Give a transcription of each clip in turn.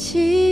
지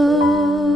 love.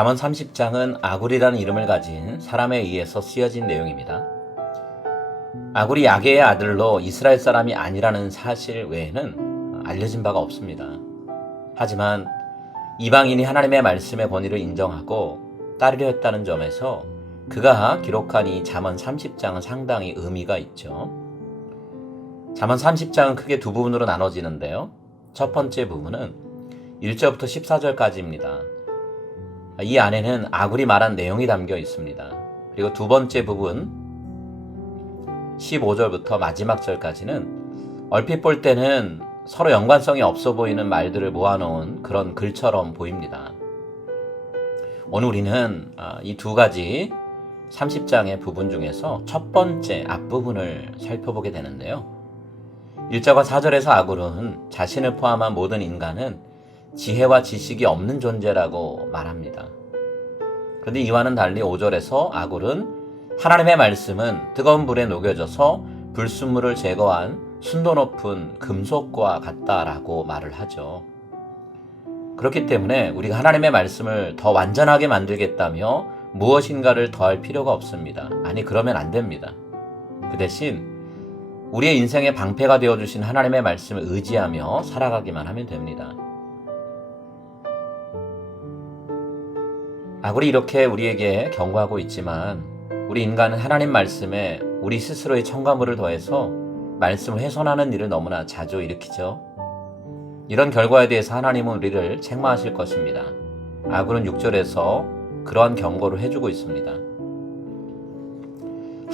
잠언 30장은 아굴이라는 이름을 가진 사람에 의해서 쓰여진 내용입니다. 아굴이 야게의 아들로 이스라엘 사람이 아니라는 사실 외에는 알려진 바가 없습니다. 하지만 이방인이 하나님의 말씀의 권위를 인정하고 따르려 했다는 점에서 그가 기록한 이 잠언 30장은 상당히 의미가 있죠. 잠언 30장은 크게 두 부분으로 나눠지는데요. 첫 번째 부분은 1절부터 14절까지입니다. 이 안에는 아굴이 말한 내용이 담겨 있습니다. 그리고 두 번째 부분 15절부터 마지막 절까지는 얼핏 볼 때는 서로 연관성이 없어 보이는 말들을 모아놓은 그런 글처럼 보입니다. 오늘 우리는 이 두 가지 30장의 부분 중에서 첫 번째 앞부분을 살펴보게 되는데요. 1절과 4절에서 아굴은 자신을 포함한 모든 인간은 지혜와 지식이 없는 존재라고 말합니다. 그런데 이와는 달리 5절에서 아굴은 하나님의 말씀은 뜨거운 불에 녹여져서 불순물을 제거한 순도 높은 금속과 같다라고 말을 하죠. 그렇기 때문에 우리가 하나님의 말씀을 더 완전하게 만들겠다며 무엇인가를 더할 필요가 없습니다. 아니, 그러면 안 됩니다. 그 대신 우리의 인생의 방패가 되어주신 하나님의 말씀을 의지하며 살아가기만 하면 됩니다. 아굴이 이렇게 우리에게 경고하고 있지만 우리 인간은 하나님 말씀에 우리 스스로의 첨가물을 더해서 말씀을 훼손하는 일을 너무나 자주 일으키죠. 이런 결과에 대해서 하나님은 우리를 책망하실 것입니다. 아굴은 6절에서 그러한 경고를 해주고 있습니다.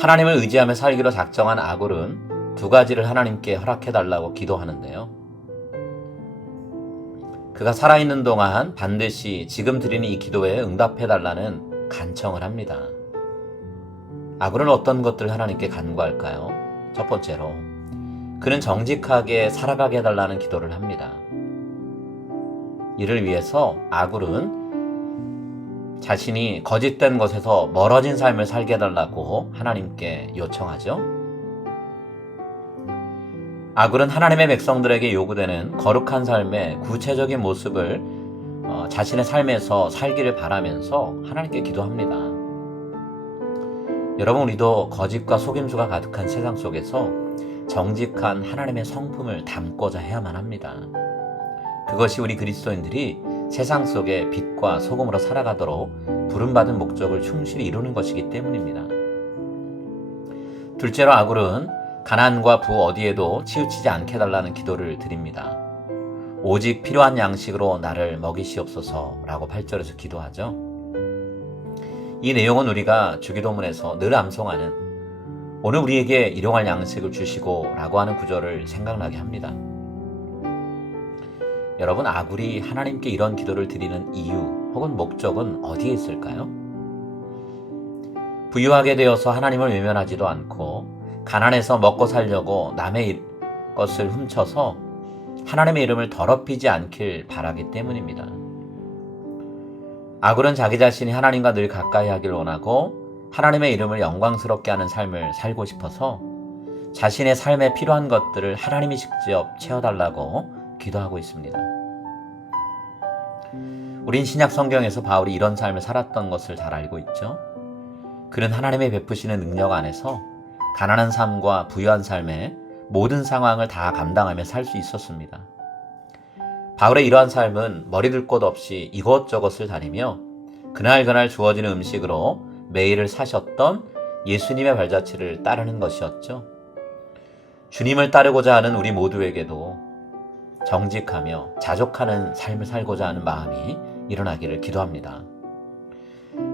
하나님을 의지하며 살기로 작정한 아굴은 두 가지를 하나님께 허락해달라고 기도하는데요. 그가 살아있는 동안 반드시 지금 드리는 이 기도에 응답해달라는 간청을 합니다. 아굴은 어떤 것들을 하나님께 간구할까요? 첫 번째로, 그는 정직하게 살아가게 해달라는 기도를 합니다. 이를 위해서 아굴은 자신이 거짓된 것에서 멀어진 삶을 살게 해달라고 하나님께 요청하죠. 아굴은 하나님의 백성들에게 요구되는 거룩한 삶의 구체적인 모습을 어, 자신의 삶에서 살기를 바라면서 하나님께 기도합니다. 여러분, 우리도 거짓과 속임수가 가득한 세상 속에서 정직한 하나님의 성품을 담고자 해야만 합니다. 그것이 우리 그리스도인들이 세상 속에 빛과 소금으로 살아가도록 부름받은 목적을 충실히 이루는 것이기 때문입니다. 둘째로 아굴은 가난과 부 어디에도 치우치지 않게 달라는 기도를 드립니다. 오직 필요한 양식으로 나를 먹이시옵소서 라고 8절에서 기도하죠. 이 내용은 우리가 주기도문에서 늘 암송하는 오늘 우리에게 일용할 양식을 주시고 라고 하는 구절을 생각나게 합니다. 여러분, 아굴이 하나님께 이런 기도를 드리는 이유 혹은 목적은 어디에 있을까요? 부유하게 되어서 하나님을 외면하지도 않고 가난해서 먹고 살려고 남의 것을 훔쳐서 하나님의 이름을 더럽히지 않길 바라기 때문입니다. 아굴은 자기 자신이 하나님과 늘 가까이 하길 원하고 하나님의 이름을 영광스럽게 하는 삶을 살고 싶어서 자신의 삶에 필요한 것들을 하나님이 직접 채워달라고 기도하고 있습니다. 우린 신약 성경에서 바울이 이런 삶을 살았던 것을 잘 알고 있죠. 그는 하나님의 베푸시는 능력 안에서 가난한 삶과 부유한 삶의 모든 상황을 다 감당하며 살 수 있었습니다. 바울의 이러한 삶은 머리들 곳 없이 이것저것을 다니며 그날 그날 주어지는 음식으로 매일을 사셨던 예수님의 발자취를 따르는 것이었죠. 주님을 따르고자 하는 우리 모두에게도 정직하며 자족하는 삶을 살고자 하는 마음이 일어나기를 기도합니다.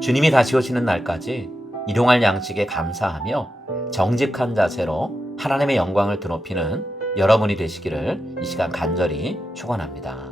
주님이 다시 오시는 날까지 일용할 양식에 감사하며 정직한 자세로 하나님의 영광을 드높이는 여러분이 되시기를 이 시간 간절히 축원합니다.